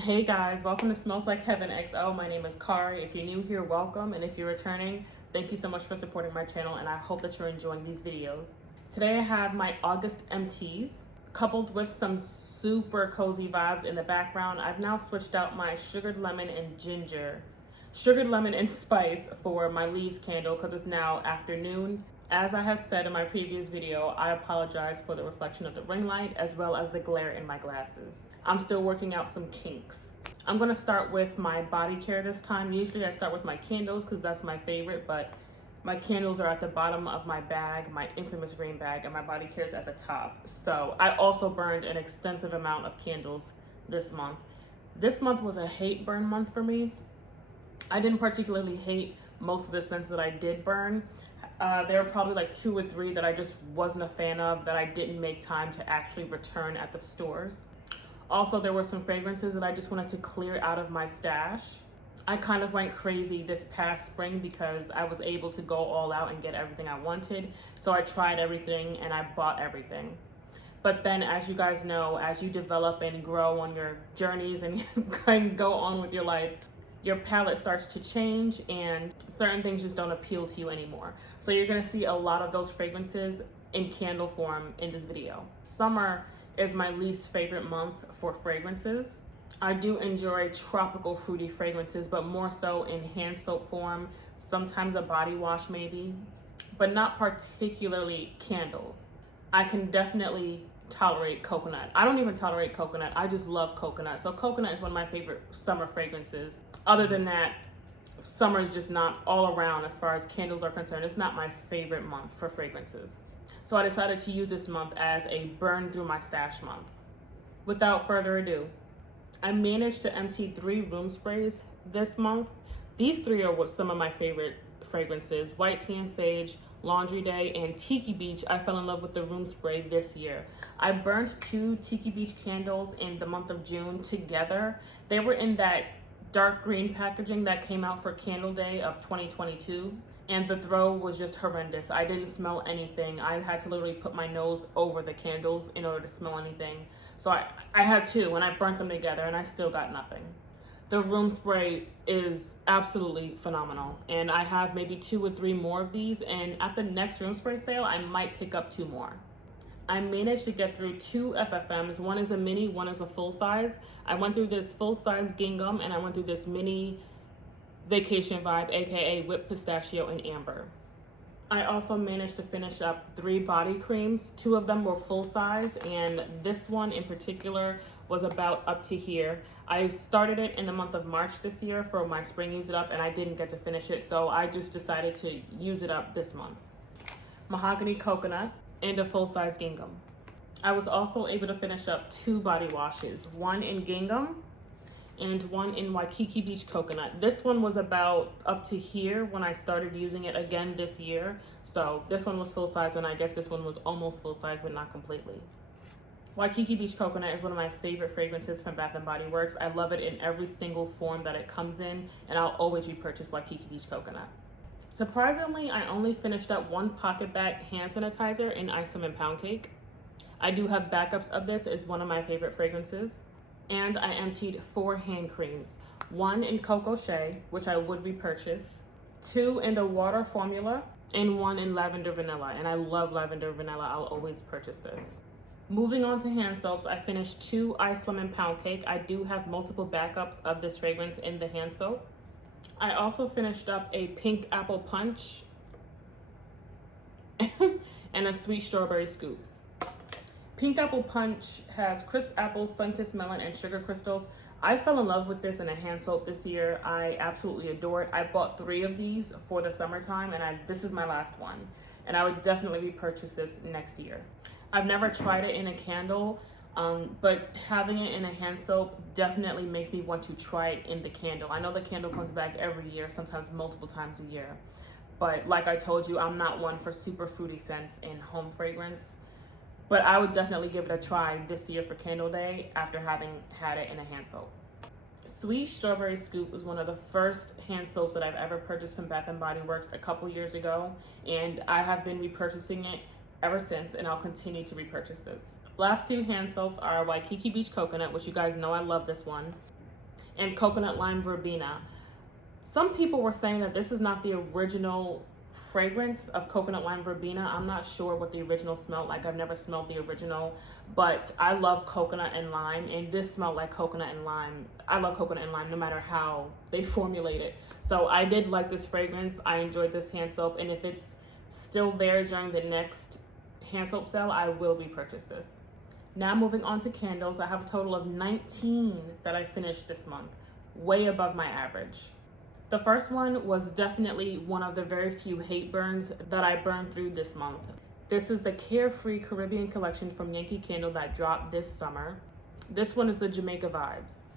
Hey guys, welcome to Smells Like Heaven XO. My name is Kari. If you're new here, welcome. And if you're returning, thank you so much for supporting my channel and I hope that you're enjoying these videos. Today I have my August Empties coupled with some super cozy vibes in the background. I've now switched out my sugared lemon and spice for my leaves candle because it's now afternoon. As I have said in my previous video, I apologize for the reflection of the ring light as well as the glare in my glasses. I'm still working out some kinks. I'm gonna start with my body care this time. Usually I start with my candles because that's my favorite, but my candles are at the bottom of my bag, my infamous green bag, and my body care is at the top. So I also burned an extensive amount of candles this month. This month was a hate burn month for me. I didn't particularly hate most of the scents that I did burn. There were probably like 2 or 3 that I just wasn't a fan of that I didn't make time to actually return at the stores. Also, there were some fragrances that I just wanted to clear out of my stash. I kind of went crazy this past spring because I was able to go all out and get everything I wanted. So I tried everything and I bought everything. But then, as you guys know, as you develop and grow on your journeys and go on with your life, your palette starts to change and certain things just don't appeal to you anymore. So you're gonna see a lot of those fragrances in candle form in this video. Summer is my least favorite month for fragrances. I do enjoy tropical fruity fragrances, but more so in hand soap form, sometimes a body wash maybe, but not particularly candles. I can definitely tolerate coconut. I don't even tolerate coconut. I just love coconut. So coconut is one of my favorite summer fragrances. Other than that, summer is just not all around as far as candles are concerned. It's not my favorite month for fragrances. So I decided to use this month as a burn through my stash month. Without further ado, I managed to empty 3 room sprays this month. These 3 are what some of my favorite fragrances: White Tea and Sage, Laundry Day, and Tiki Beach. I fell in love with the room spray this year. I burned 2 Tiki Beach candles in the month of June together. They were in that dark green packaging that came out for Candle Day of 2022. And the throw was just horrendous. I didn't smell anything. I had to literally put my nose over the candles in order to smell anything. So I had 2 and I burnt them together and I still got nothing. The room spray is absolutely phenomenal. And I have maybe 2 or 3 more of these. And at the next room spray sale, I might pick up 2 more. I managed to get through 2 FFMs. One is a mini, one is a full size. I went through this full size gingham and I went through this mini vacation vibe, aka whipped pistachio and amber. I also managed to finish up 3 body creams. 2 of them were full size, and this one in particular was about up to here. I started it in the month of March this year for my spring use it up, and I didn't get to finish it, so I just decided to use it up this month. Mahogany coconut and a full size gingham. I was also able to finish up 2 body washes, one in gingham and one in Waikiki Beach coconut. This one was about up to here when I started using it again this year. So this one was full size, and I guess this one was almost full size, but not completely. Waikiki Beach coconut is one of my favorite fragrances from Bath & Body Works. I love it in every single form that it comes in, and I'll always repurchase Waikiki Beach coconut. Surprisingly, I only finished up 1 pocketbac hand sanitizer in Ice Lemon Pound Cake. I do have backups of this. It's one of my favorite fragrances. And I emptied 4 hand creams, 1 in Coco Shea, which I would repurchase, 2 in the water formula, and 1 in lavender vanilla. And I love lavender vanilla. I'll always purchase this. Moving on to hand soaps, I finished 2 Ice Lemon Pound Cake. I do have multiple backups of this fragrance in the hand soap. I also finished up a Pink Apple Punch and a Sweet Strawberry Scoops. Pink Apple Punch has crisp apples, sun-kissed melon, and sugar crystals. I fell in love with this in a hand soap this year. I absolutely adore it. I bought 3 of these for the summertime, and this is my last one. And I would definitely repurchase this next year. I've never tried it in a candle, but having it in a hand soap definitely makes me want to try it in the candle. I know the candle comes back every year, sometimes multiple times a year. But like I told you, I'm not one for super fruity scents in home fragrance. But I would definitely give it a try this year for Candle Day after having had it in a hand soap. Sweet Strawberry Scoop was one of the first hand soaps that I've ever purchased from Bath & Body Works a couple years ago, and I have been repurchasing it ever since, and I'll continue to repurchase this. Last 2 hand soaps are Waikiki Beach Coconut, which you guys know I love this one, and coconut lime verbena. Some people were saying that this is not the original fragrance of coconut lime verbena. I'm not sure what the original smelled like. I've never smelled the original, but I love coconut and lime, and this smelled like coconut and lime. I love coconut and lime no matter how they formulate it. So I did like this fragrance. I enjoyed this hand soap, and if it's still there during the next hand soap sale, I will repurchase this. Now moving on to candles, I have a total of 19 that I finished this month, way above my average. The first one was definitely one of the very few hate burns that I burned through this month. This is the Carefree Caribbean collection from Yankee Candle that dropped this summer. This one is the Jamaica Vibes.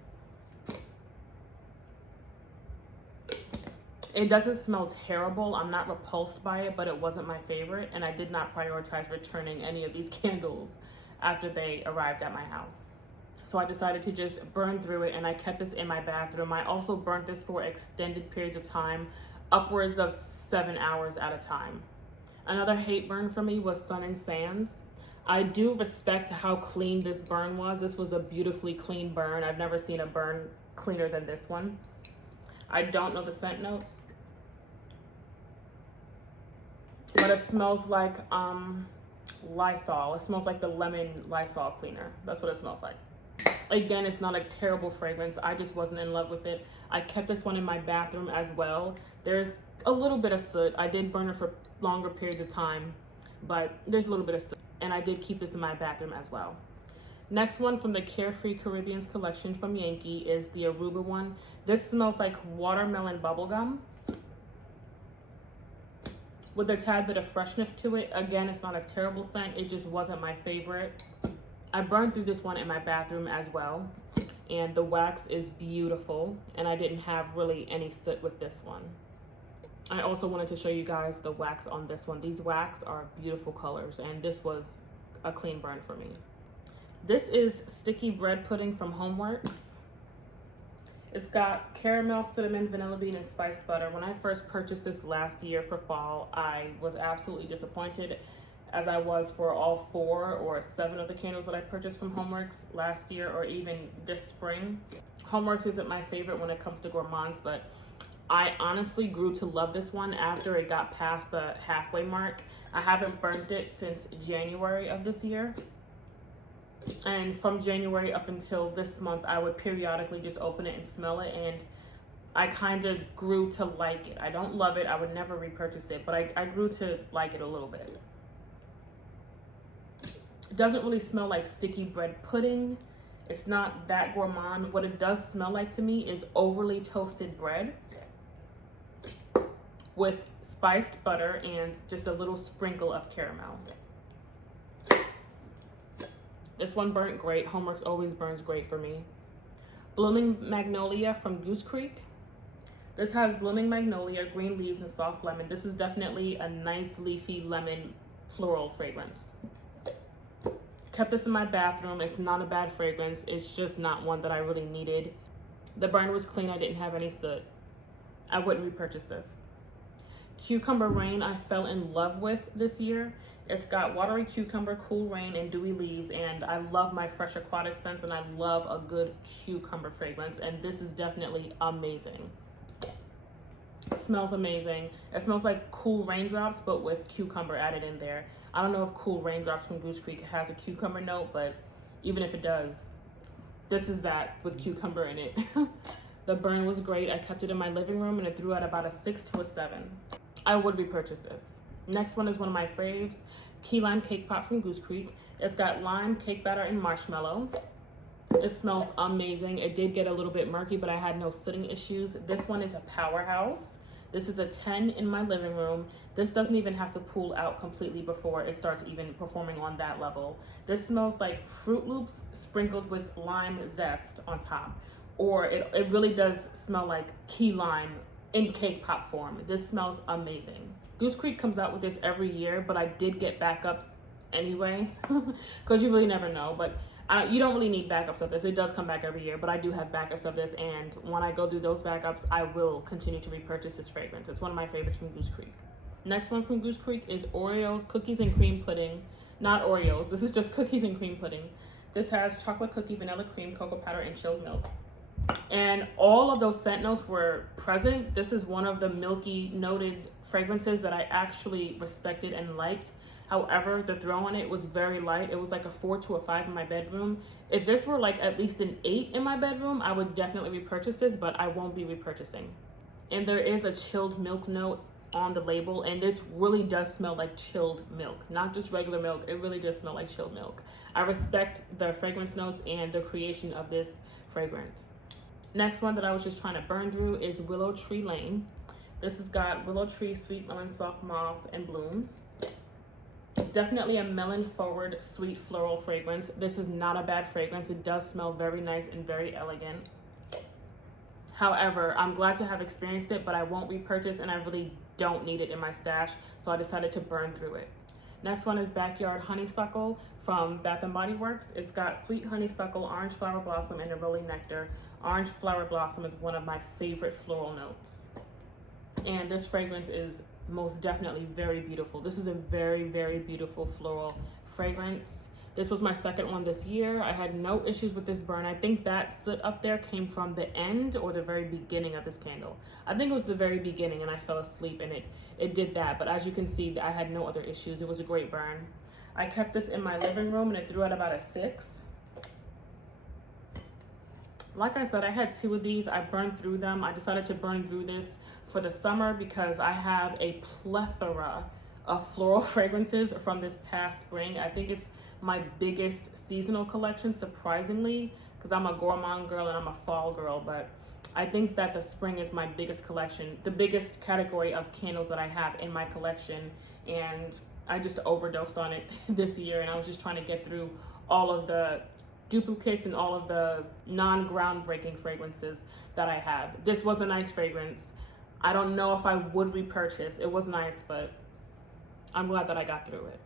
It doesn't smell terrible. I'm not repulsed by it, but it wasn't my favorite, and I did not prioritize returning any of these candles after they arrived at my house. So I decided to just burn through it, and I kept this in my bathroom. I also burnt this for extended periods of time, upwards of 7 hours at a time. Another hate burn for me was Sun and Sands. I do respect how clean this burn was. This was a beautifully clean burn. I've never seen a burn cleaner than this one. I don't know the scent notes, but it smells like Lysol. It smells like the lemon Lysol cleaner. That's what it smells like. Again, it's not a terrible fragrance. I just wasn't in love with it. I kept this one in my bathroom as well. There's a little bit of soot. I did burn it for longer periods of time, but there's a little bit of soot. And I did keep this in my bathroom as well. Next one from the Carefree Caribbeans collection from Yankee is the Aruba one. This smells like watermelon bubblegum with a tad bit of freshness to it. Again, it's not a terrible scent. It just wasn't my favorite. I burned through this one in my bathroom as well, and the wax is beautiful, and I didn't have really any soot with this one. I also wanted to show you guys the wax on this one. These wax are beautiful colors, and this was a clean burn for me. This is Sticky Bread Pudding from Homeworks. It's got caramel, cinnamon, vanilla bean, and spiced butter. When I first purchased this last year for fall, I was absolutely disappointed, as I was for all 4 or 7 of the candles that I purchased from Homeworks last year or even this spring. Homeworks isn't my favorite when it comes to gourmands, but I honestly grew to love this one after it got past the halfway mark. I haven't burnt it since January of this year. And from January up until this month, I would periodically just open it and smell it, and I kind of grew to like it. I don't love it. I would never repurchase it, but I grew to like it a little bit. It doesn't really smell like sticky bread pudding. It's not that gourmand. What it does smell like to me is overly toasted bread with spiced butter and just a little sprinkle of caramel. This one burnt great. Homeworks always burns great for me. Blooming Magnolia from Goose Creek. This has blooming magnolia, green leaves, and soft lemon. This is definitely a nice leafy lemon floral fragrance. Kept this in my bathroom. It's not a bad fragrance. It's just not one that I really needed. The burn was clean. I didn't have any soot. I wouldn't repurchase this. Cucumber Rain I fell in love with this year. It's got watery cucumber, cool rain, and dewy leaves, and I love my fresh aquatic scents, and I love a good cucumber fragrance, and this is definitely amazing. Smells amazing. It smells like cool raindrops, but with cucumber added in there. I don't know if Cool Raindrops from Goose Creek has a cucumber note, but even if it does, this is that with cucumber in it. The burn was great. I kept it in my living room, and it threw out about a 6 to a 7. I would repurchase this. Next one is one of my faves, Key Lime Cake Pop from Goose Creek. It's got lime, cake batter, and marshmallow. It smells amazing. It did get a little bit murky, but I had no sooting issues. This one is a powerhouse. This is a 10 in my living room. This doesn't even have to pool out completely before it starts even performing on that level. This smells like Fruit Loops sprinkled with lime zest on top. Or it really does smell like key lime in cake pop form. This smells amazing. Goose Creek comes out with this every year, but I did get backups anyway, because you really never know. But you don't really need backups of this. It does come back every year, but I do have backups of this, and when I go through those backups, I will continue to repurchase this fragrance. It's one of my favorites from Goose Creek. Next one from Goose Creek is Oreos Cookies and Cream Pudding. Not Oreos, this is just cookies and cream pudding. This has chocolate cookie, vanilla cream, cocoa powder, and chilled milk. And all of those scent notes were present. This is one of the milky noted fragrances that I actually respected and liked. However, the throw on it was very light. It was like a 4 to a 5 in my bedroom. If this were like at least an 8 in my bedroom, I would definitely repurchase this, but I won't be repurchasing. And there is a chilled milk note on the label, and this really does smell like chilled milk, not just regular milk. It really does smell like chilled milk. I respect the fragrance notes and the creation of this fragrance. Next one that I was just trying to burn through is Willow Tree Lane. This has got willow tree, sweet melon, soft moss, and blooms. Definitely a melon forward, sweet floral fragrance. This is not a bad fragrance. It does smell very nice and very elegant. However, I'm glad to have experienced it, but I won't repurchase, and I really don't need it in my stash, so I decided to burn through it. Next one is Backyard Honeysuckle from Bath & Body Works. It's got sweet honeysuckle, orange flower blossom, and neroli nectar. Orange flower blossom is one of my favorite floral notes. And this fragrance is most definitely very beautiful. This is a very, very beautiful floral fragrance. This was my second one this year. I had no issues with this burn. I think that soot up there came from the end or the very beginning of this candle. I think it was the very beginning, and I fell asleep and it did that. But as you can see, I had no other issues. It was a great burn. I kept this in my living room and it threw out about a 6. Like I said, I had 2 of these. I burned through them. I decided to burn through this for the summer because I have a plethora of floral fragrances from this past spring. I think it's my biggest seasonal collection, surprisingly, because I'm a gourmand girl and I'm a fall girl, but I think that the spring is my biggest collection, the biggest category of candles that I have in my collection, and I just overdosed on it this year, and I was just trying to get through all of the duplicates and all of the non-groundbreaking fragrances that I have. This was a nice fragrance. I don't know if I would repurchase. It was nice, but I'm glad that I got through it.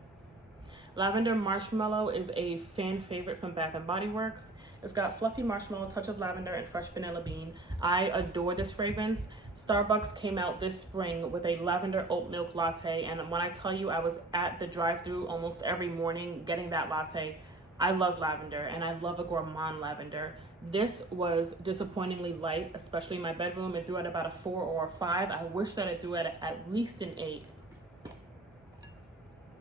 Lavender Marshmallow is a fan favorite from Bath & Body Works. It's got fluffy marshmallow, touch of lavender, and fresh vanilla bean. I adore this fragrance. Starbucks came out this spring with a lavender oat milk latte, and when I tell you I was at the drive-thru almost every morning getting that latte, I love lavender, and I love a gourmand lavender. This was disappointingly light, especially in my bedroom. It threw at about a 4 or a 5. I wish that it threw at least an 8.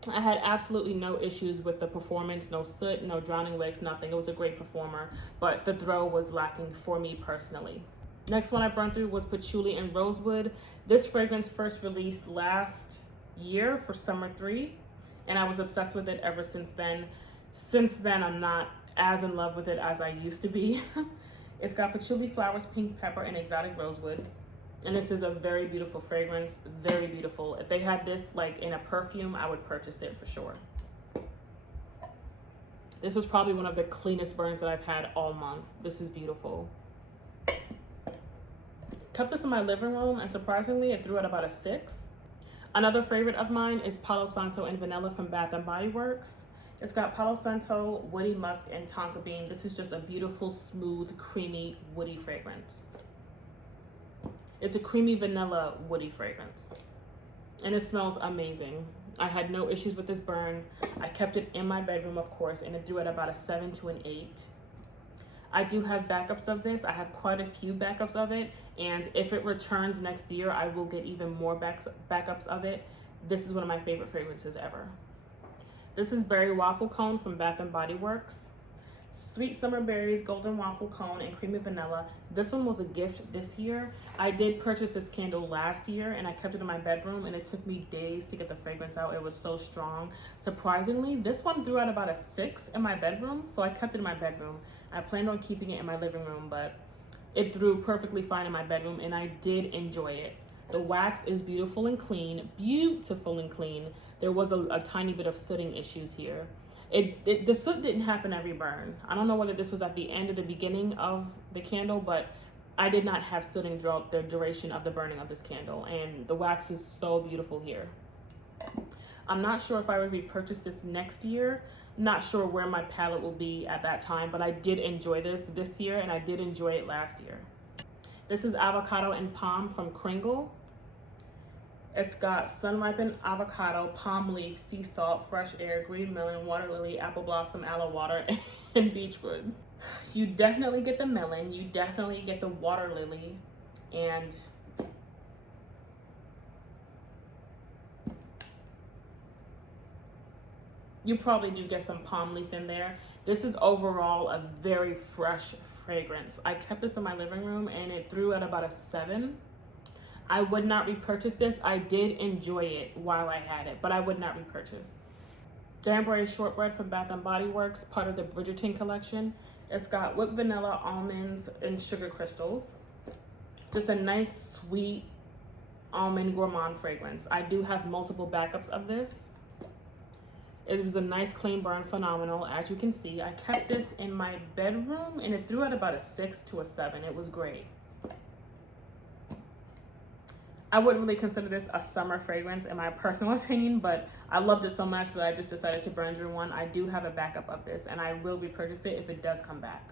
I had absolutely no issues with the performance, no soot, no drowning wicks, nothing. It was a great performer, but the throw was lacking for me personally. Next one I burned through was Patchouli and Rosewood. This fragrance first released last year for Summer 3, and I was obsessed with it ever since then. Since then, I'm not as in love with it as I used to be. It's got patchouli flowers, pink pepper, and exotic rosewood. And this is a very beautiful fragrance, very beautiful. If they had this like in a perfume, I would purchase it for sure. This was probably one of the cleanest burns that I've had all month. This is beautiful. Kept this in my living room, and surprisingly, it threw at about a 6. Another favorite of mine is Palo Santo and Vanilla from Bath & Body Works. It's got Palo Santo, woody musk, and tonka bean. This is just a beautiful, smooth, creamy, woody fragrance. It's a creamy vanilla woody fragrance, and it smells amazing. I had no issues with this burn. I kept it in my bedroom, of course, and it threw at about a 7 to an 8. I do have backups of this. I have quite a few backups of it, and if it returns next year, I will get even more backups of it. This is one of my favorite fragrances ever. This is Berry Waffle Cone from Bath & Body Works. Sweet summer berries, golden waffle cone, and creamy vanilla. This one was a gift this year. I did purchase this candle last year, and I kept it in my bedroom, and it took me days to get the fragrance out. It was so strong. Surprisingly, this one threw out about a 6 in my bedroom, so I kept it in my bedroom. I planned on keeping it in my living room, but it threw perfectly fine in my bedroom, and I did enjoy it. The wax is beautiful and clean, beautiful and clean. There was a tiny bit of sooting issues here. The soot didn't happen every burn. I don't know whether this was at the end or the beginning of the candle, but I did not have sooting throughout the duration of the burning of this candle, and the wax is so beautiful here. I'm not sure if I would repurchase this next year. Not sure where my palette will be at that time, but I did enjoy this year, and I did enjoy it last year. This is Avocado and Palm from Kringle. It's got sun-ripened avocado, palm leaf, sea salt, fresh air, green melon, water lily, apple blossom, aloe water, and beechwood. You definitely get the melon, you definitely get the water lily, and you probably do get some palm leaf in there. This is overall a very fresh fragrance. I kept this in my living room and it threw at about a 7. I would not repurchase this. I did enjoy it while I had it, but I would not repurchase. Danbury shortbread from Bath & Body Works, part of the Bridgerton collection. It's got whipped vanilla, almonds, and sugar crystals. Just a nice, sweet almond gourmand fragrance. I do have multiple backups of this. It was a nice clean burn, phenomenal. As you can see, I kept this in my bedroom and it threw at about a 6 to a 7. It was great. I wouldn't really consider this a summer fragrance in my personal opinion, but I loved it so much that I just decided to burn through one. I do have a backup of this and I will repurchase it if it does come back.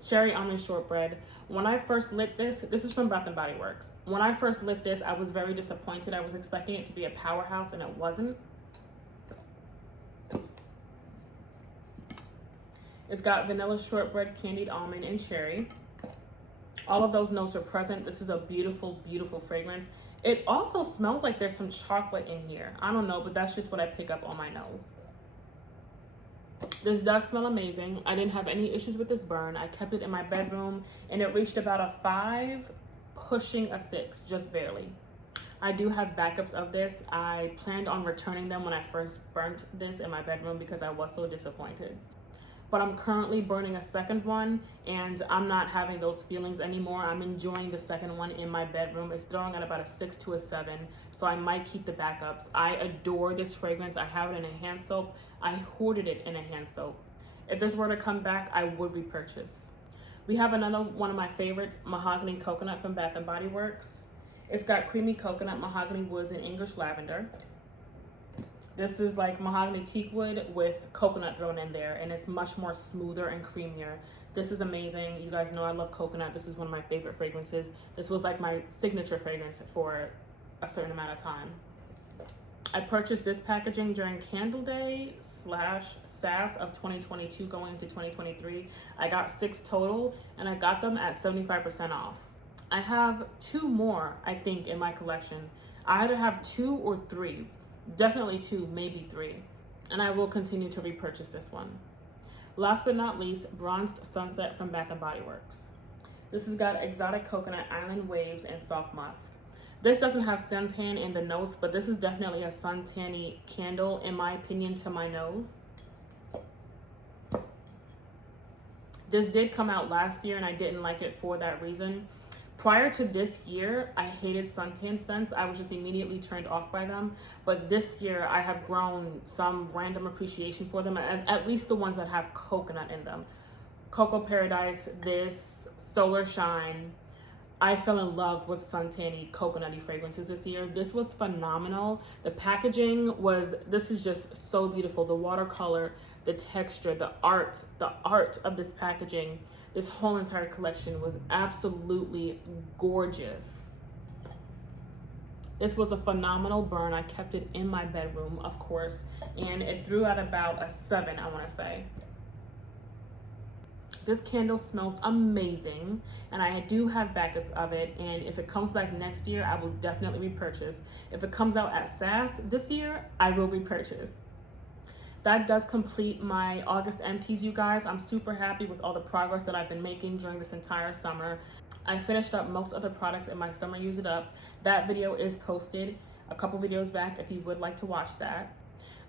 Cherry almond shortbread. When I first lit this is from Bath & Body Works. When I first lit this, I was very disappointed. I was expecting it to be a powerhouse and it wasn't. It's got vanilla shortbread, candied almond, and cherry. All of those notes are present. This is a beautiful, beautiful fragrance. It also smells like there's some chocolate in here. I don't know, but that's just what I pick up on my nose. This does smell amazing. I didn't have any issues with this burn. I kept it in my bedroom and it reached about a 5, pushing a 6, just barely. I do have backups of this. I planned on returning them when I first burnt this in my bedroom because I was so disappointed. But I'm currently burning a second one and I'm not having those feelings anymore. I'm enjoying the second one in my bedroom. It's throwing at about a 6 to a 7, so I might keep the backups. I adore this fragrance. I have it in a hand soap. I hoarded it in a hand soap. If this were to come back, I would repurchase. We have another one of my favorites, Mahogany Coconut from Bath & Body Works. It's got creamy coconut, mahogany woods, and English lavender. This is like mahogany teak wood with coconut thrown in there, and it's much more smoother and creamier. This is amazing. You guys know I love coconut. This is one of my favorite fragrances. This was like my signature fragrance for a certain amount of time. I purchased this packaging during Candle Day / SAS of 2022 going into 2023. I got 6 total and I got them at 75% off. I have 2 more, I think, in my collection. I either have 2 or 3. Definitely 2, maybe 3. And I will continue to repurchase this one. Last but not least, Bronzed Sunset from Bath & Body Works. This has got exotic coconut, island waves, and soft musk. This doesn't have suntan in the notes, but this is definitely a suntan-y candle, in my opinion, to my nose. This did come out last year and I didn't like it for that reason. Prior to this year, I hated suntan scents. I was just immediately turned off by them. But this year, I have grown some random appreciation for them, at least the ones that have coconut in them. Cocoa Paradise, this, Solar Shine. I fell in love with suntan-y, coconutty fragrances this year. This was phenomenal. The packaging was, this is just so beautiful. The watercolor, the texture, the art of this packaging. This whole entire collection was absolutely gorgeous. This was a phenomenal burn. I kept it in my bedroom, of course, and it threw out about a 7, I want to say. This candle smells amazing, and I do have backups of it, and if it comes back next year, I will definitely repurchase. If it comes out at SAS this year, I will repurchase. That does complete my August empties, you guys. I'm super happy with all the progress that I've been making during this entire summer. I finished up most of the products in my summer use it up. That video is posted a couple videos back if you would like to watch that.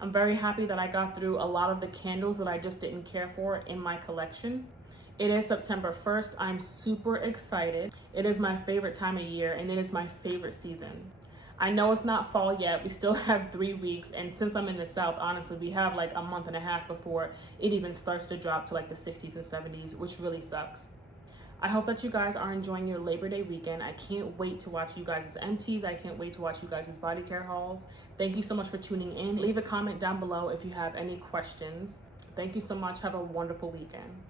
I'm very happy that I got through a lot of the candles that I just didn't care for in my collection. It is September 1st. I'm super excited. It is my favorite time of year and it is my favorite season. I know it's not fall yet. We still have 3 weeks, and since I'm in the South, honestly, we have like a month and a half before it even starts to drop to like the 60s and 70s, which really sucks. I hope that you guys are enjoying your Labor Day weekend. I can't wait to watch you guys' empties. I can't wait to watch you guys' body care hauls. Thank you so much for tuning in. Leave a comment down below if you have any questions. Thank you so much. Have a wonderful weekend.